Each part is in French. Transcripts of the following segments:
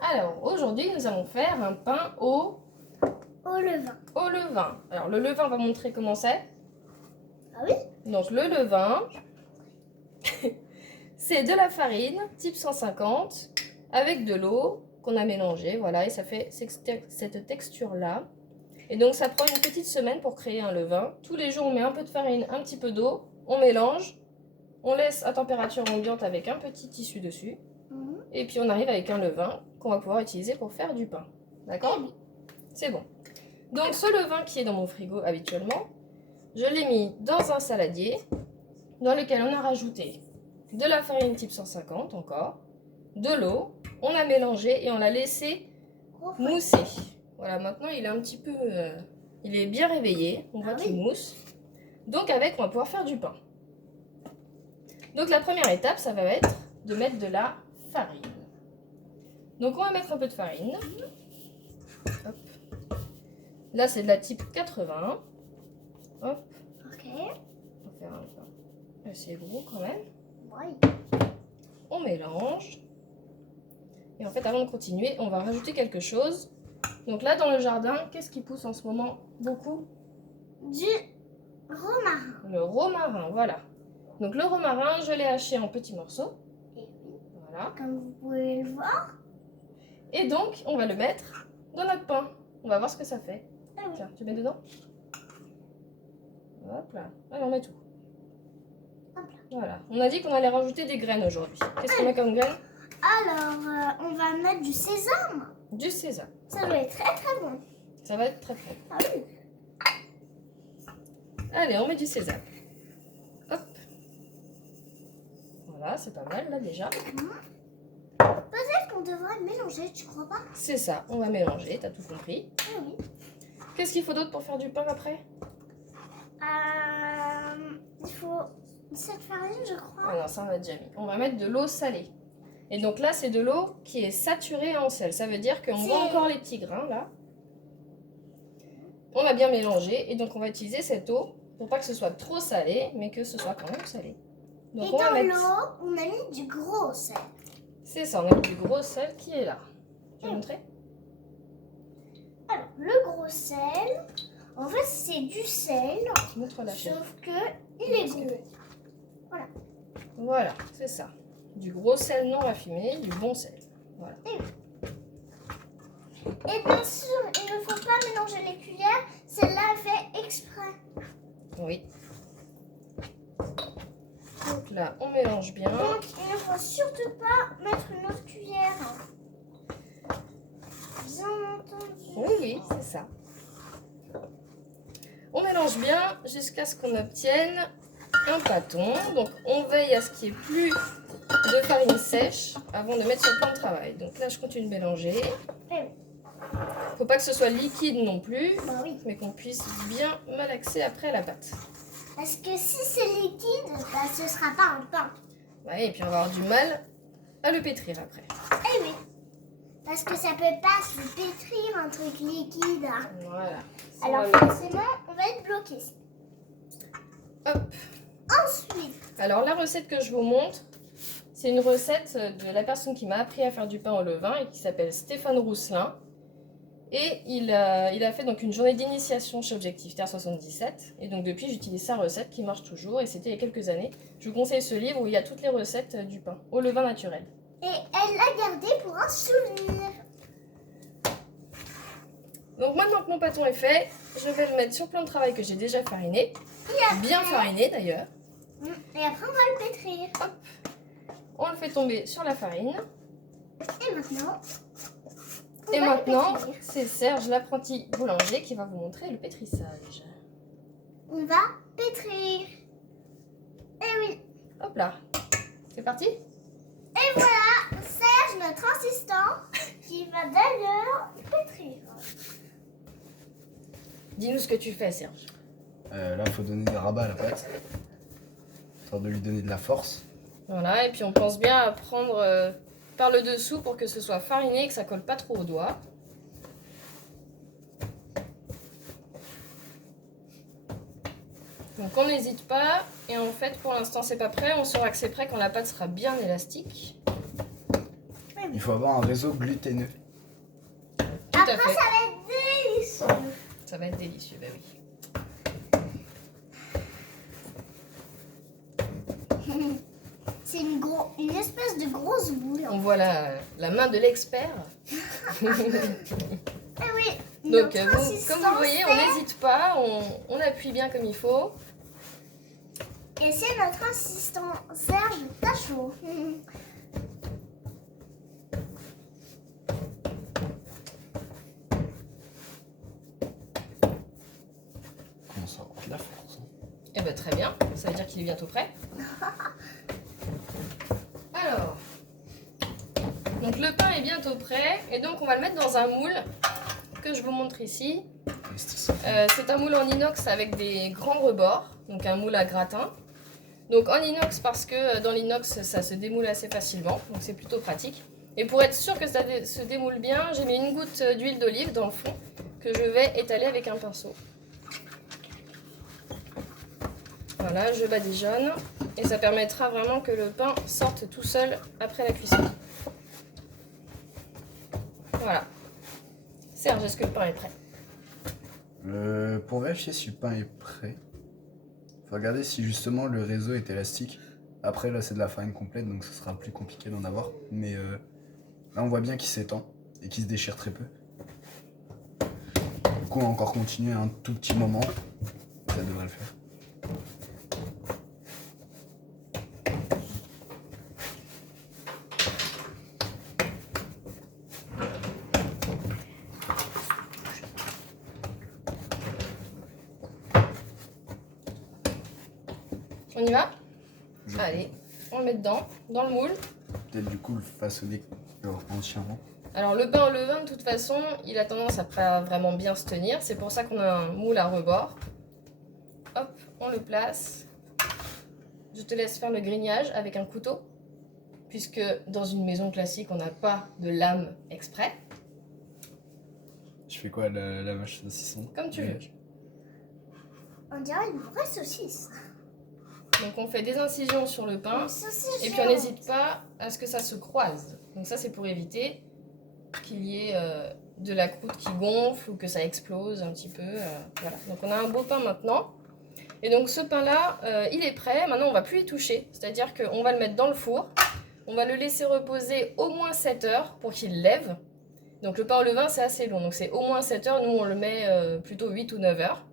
Alors, aujourd'hui, nous allons faire un pain Au levain. au levain. Alors, le levain, on va montrer comment c'est. Ah oui? Donc, le levain, c'est de la farine type 150 avec de l'eau qu'on a mélangée. Voilà, et ça fait cette texture-là. Et donc, ça prend une petite semaine pour créer un levain. Tous les jours, on met un peu de farine, un petit peu d'eau, on mélange, on laisse à température ambiante avec un petit tissu dessus. Et puis, on arrive avec un levain qu'on va pouvoir utiliser pour faire du pain. D'accord? C'est bon. Donc, ce levain qui est dans mon frigo habituellement, je l'ai mis dans un saladier dans lequel on a rajouté de la farine type 150 encore, de l'eau, on a mélangé et on l'a laissé mousser. Voilà, maintenant il est un petit peu... il est bien réveillé, on voit qu'il mousse. Donc avec, on va pouvoir faire du pain. Donc la première étape, ça va être de mettre de la farine. Donc on va mettre un peu de farine. Hop. Là c'est de la type 80. Hop. Ok. On va faire un pain assez gros quand même. Oui. On mélange. Et en fait, avant de continuer, on va rajouter quelque chose. Donc là, dans le jardin, qu'est-ce qui pousse en ce moment beaucoup? Du romarin. Le romarin, voilà. Donc le romarin, je l'ai haché en petits morceaux. Et oui, Voilà. comme vous pouvez le voir. Et donc, on va le mettre dans notre pain. On va voir ce que ça fait. Ah oui. Tiens, tu mets dedans? Hop là. Allez, on met tout. Hop là. Voilà. On a dit qu'on allait rajouter des graines aujourd'hui. Qu'est-ce qu'on met comme graines? Alors, on va mettre du sésame. Du sésame. Ça va être très très bon. Ça va être très bon. Ah oui. Allez, on met du sésame. Hop. Voilà, c'est pas mal là déjà. Peut-être qu'on devrait mélanger, tu crois pas? C'est ça, on va mélanger, t'as tout compris. Ah oui. Qu'est-ce qu'il faut d'autre pour faire du pain après? Il faut cette farine, je crois. Ah non, ça on a déjà mis. On va mettre de l'eau salée. Et donc là, c'est de l'eau qui est saturée en sel. Ça veut dire qu'on voit encore les petits grains là. On a bien mélangé et donc on va utiliser cette eau pour pas que ce soit trop salé, mais que ce soit quand même salé. Donc Et on va dans mettre... l'eau, on a mis du gros sel. C'est ça, on a mis du gros sel qui est là. Je vais montrer. Alors, le gros sel, en fait, c'est du sel, Montre la chaîne. sauf que il est gros. Voilà, c'est ça. Du gros sel non raffiné, du bon sel. Voilà. Et bien sûr, il ne faut pas mélanger les cuillères. Celle-là est fait exprès. Oui. Donc là, on mélange bien. Donc, il ne faut surtout pas mettre une autre cuillère. Bien entendu. Oui, oui, c'est ça. On mélange bien jusqu'à ce qu'on obtienne un pâton. Donc, on veille à ce qu'il n'y ait plus de farine sèche avant de mettre sur le plan de travail. Donc là, je continue de mélanger. Faut pas que ce soit liquide non plus, Bah oui. mais qu'on puisse bien malaxer après la pâte. Parce que si c'est liquide, bah, ce ne sera pas un pain. Ouais, et puis on va avoir du mal à le pétrir après. Eh oui. Parce que ça peut pas se pétrir un truc liquide. Hein. Voilà. Alors Voilà. forcément, on va être bloqué. Hop. Ensuite, Alors la recette que je vous montre, c'est une recette de la personne qui m'a appris à faire du pain au levain et qui s'appelle Stéphane Rousselin. Et il a fait donc une journée d'initiation chez Objectif Terre 77. Et donc depuis, j'utilise sa recette qui marche toujours. Et c'était il y a quelques années. Je vous conseille ce livre où il y a toutes les recettes du pain au levain naturel. et elle l'a gardé pour un souvenir. Donc maintenant que mon pâton est fait, je vais le mettre sur le plan de travail que j'ai déjà fariné. Bien fariné d'ailleurs. Et après, on va le pétrir. On le fait tomber sur la farine. Et maintenant, Et va le maintenant, pétrir. c'est Serge, l'apprenti boulanger, qui va vous montrer le pétrissage. On va pétrir. Et oui. Hop là. C'est parti? Et voilà, Serge, notre assistant, qui va d'ailleurs pétrir. Dis-nous ce que tu fais, Serge. Là, il faut donner des rabats à la pâte, histoire de lui donner de la force. Voilà, et puis on pense bien à prendre par le dessous pour que ce soit fariné et que ça colle pas trop aux doigts. Donc on n'hésite pas, et en fait pour l'instant c'est pas prêt, on saura que c'est prêt quand la pâte sera bien élastique. Il faut avoir un réseau gluténeux. Tout à Après, fait. ça va être délicieux. Ça va être délicieux, bah oui. C'est une espèce de grosse boule. On voit la main de l'expert. Eh oui. Donc, notre comme assistant vous le voyez, on fait- n'hésite pas, on appuie bien comme il faut. Et c'est notre assistant Serge Tachot. Comment ça avoir de la force, hein. Eh ben très bien, ça veut dire qu'il est bientôt prêt. Alors, donc le pain est bientôt prêt et donc on va le mettre dans un moule que je vous montre ici. C'est un moule en inox avec des grands rebords, donc un moule à gratin. Donc en inox parce que dans l'inox ça se démoule assez facilement, donc c'est plutôt pratique. Et pour être sûr que ça se démoule bien, j'ai mis une goutte d'huile d'olive dans le fond que je vais étaler avec un pinceau. Voilà, je badigeonne et ça permettra vraiment que le pain sorte tout seul après la cuisson. Voilà. Serge, est-ce que le pain est prêt? Pour vérifier si le pain est prêt, faut regarder si justement le réseau est élastique. Après là c'est de la farine complète donc ce sera plus compliqué d'en avoir. Mais là on voit bien qu'il s'étend et qu'il se déchire très peu. Du coup on va encore continuer un tout petit moment. Ça devrait le faire. On y va? Je- Allez, on le met dedans, dans le moule. Peut-être du coup le façonner entièrement. Alors le pain au levain, de toute façon, il a tendance à pas vraiment bien se tenir. C'est pour ça qu'on a un moule à rebord. Hop, on le place. Je te laisse faire le grignage avec un couteau. Puisque dans une maison classique, on n'a pas de lame exprès. Je fais quoi la vache saucisson? Comme tu veux. On dirait une vraie saucisse. Donc on fait des incisions sur le pain. Une saucisse Et puis on géante. n'hésite pas à ce que ça se croise. Donc ça c'est pour éviter qu'il y ait de la croûte qui gonfle ou que ça explose un petit peu. Voilà. Donc on a un beau pain maintenant. Et donc ce pain là, il est prêt. Maintenant on va plus y toucher. C'est-à-dire qu'on va le mettre dans le four. On va le laisser reposer au moins 7 heures pour qu'il lève. Donc le pain au levain c'est assez long. Donc c'est au moins 7 heures. Nous on le met plutôt 8 ou 9 heures.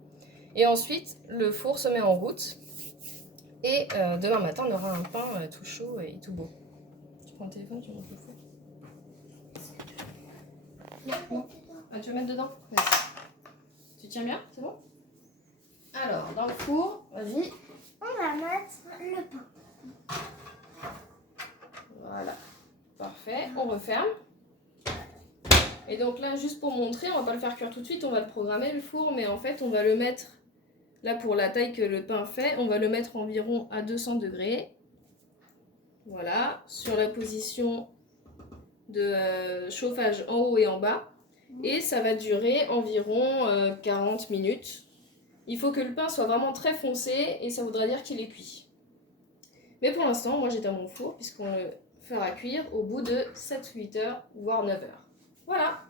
Et ensuite le four se met en route. Et demain matin, on aura un pain tout chaud et tout beau. Tu prends le téléphone, tu montes le four. Non. Ah, tu veux mettre dedans? Vas-y. Tu tiens bien? C'est bon? Alors, dans le four, vas-y. On va mettre le pain. Voilà. Parfait. On referme. Et donc là, juste pour montrer, on va pas le faire cuire tout de suite, on va le programmer le four, mais en fait, on va le mettre... Là, pour la taille que le pain fait, on va le mettre environ à 200 degrés. Voilà, sur la position de chauffage en haut et en bas. Et ça va durer environ 40 minutes. Il faut que le pain soit vraiment très foncé et ça voudra dire qu'il est cuit. Mais pour l'instant, moi j'étais à mon four puisqu'on le fera cuire au bout de 7-8 heures, voire 9 heures. Voilà!